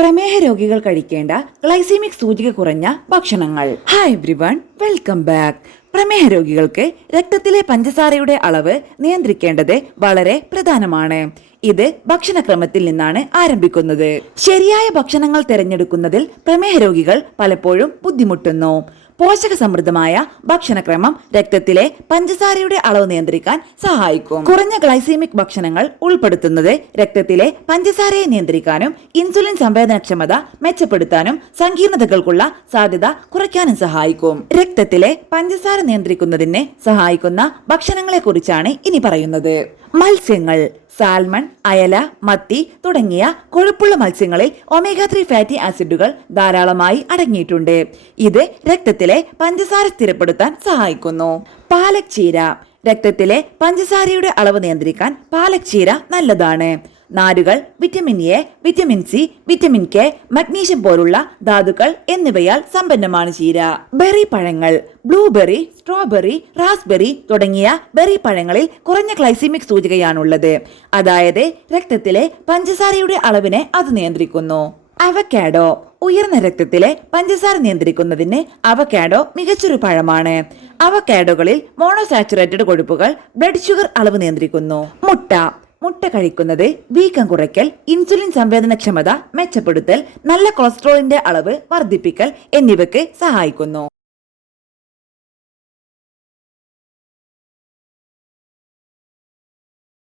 പ്രമേഹ രോഗികൾ കഴിക്കേണ്ട ഗ്ലൈസീമിക് സൂചിക കുറഞ്ഞ ഭക്ഷണങ്ങൾ. Hi everyone, welcome back. പ്രമേഹ രോഗികൾക്ക് രക്തത്തിലെ പഞ്ചസാരയുടെ അളവ് നിയന്ത്രിക്കേണ്ടത് വളരെ പ്രധാനമാണ്. ഇത് ഭക്ഷണക്രമത്തിൽ നിന്നാണ് ആരംഭിക്കുന്നത്. ശരിയായ ഭക്ഷണങ്ങൾ തിരഞ്ഞെടുക്കുന്നതിൽ പ്രമേഹ രോഗികൾ പലപ്പോഴും ബുദ്ധിമുട്ടുന്നു. പോഷക സമൃദ്ധമായ ഭക്ഷണക്രമം രക്തത്തിലെ പഞ്ചസാരയുടെ അളവ് നിയന്ത്രിക്കാൻ സഹായിക്കും. കുറഞ്ഞ ഗ്ലൈസീമിക് ഭക്ഷണങ്ങൾ ഉൾപ്പെടുത്തുന്നത് രക്തത്തിലെ പഞ്ചസാരയെ നിയന്ത്രിക്കാനും ഇൻസുലിൻ സംവേദനക്ഷമത മെച്ചപ്പെടുത്താനും സങ്കീർണതകൾക്കുള്ള സാധ്യത കുറയ്ക്കാനും സഹായിക്കും. രക്തത്തിലെ പഞ്ചസാര നിയന്ത്രിക്കുന്നതിന് സഹായിക്കുന്ന ഭക്ഷണങ്ങളെ കുറിച്ചാണ് ഇനി പറയുന്നത്. മത്സ്യങ്ങൾ. സാൽമൺ, അയല, മത്തി തുടങ്ങിയ കൊഴുപ്പുള്ള മത്സ്യങ്ങളിൽ ഒമേഗ 3 ഫാറ്റി ആസിഡുകൾ ധാരാളമായി അടങ്ങിയിട്ടുണ്ട്. ഇത് രക്തത്തിലെ പഞ്ചസാര സ്ഥിരപ്പെടുത്താൻ സഹായിക്കുന്നു. പാലക് ചീര. രക്തത്തിലെ പഞ്ചസാരയുടെ അളവ് നിയന്ത്രിക്കാൻ പാലക് ചീര നല്ലതാണ്. നാരുകൾ, vitamin A, vitamin C, vitamin K, magnesium പോലുള്ള ധാതുക്കൾ എന്നിവയാൽ സമ്പന്നമാണ് ചീര. ബെറി പഴങ്ങൾ. ബ്ലൂബെറി, സ്ട്രോബെറി, റാസ്ബെറി തുടങ്ങിയ ബെറി പഴങ്ങളിൽ കുറഞ്ഞ ഗ്ലൈസീമിക് സൂചികയാണുള്ളത്. അതായത് രക്തത്തിലെ പഞ്ചസാരയുടെ അളവിനെ അത് നിയന്ത്രിക്കുന്നു. അവക്കാഡോ. ഉയർന്ന രക്തത്തിലെ പഞ്ചസാര നിയന്ത്രിക്കുന്നതിന് അവക്കാഡോ മികച്ചൊരു പഴമാണ്. അവക്കാഡോകളിൽ മോണോസാച്ചുറേറ്റഡ് കൊഴുപ്പുകൾ ബ്ലഡ് ഷുഗർ അളവ് നിയന്ത്രിക്കുന്നു. മുട്ട കഴിക്കുന്നത് വീക്കം കുറയ്ക്കൽ, ഇൻസുലിൻ സംവേദനക്ഷമത മെച്ചപ്പെടുത്തൽ, നല്ല കൊളസ്ട്രോളിന്റെ അളവ് വർദ്ധിപ്പിക്കൽ എന്നിവയ്ക്ക് സഹായിക്കുന്നു.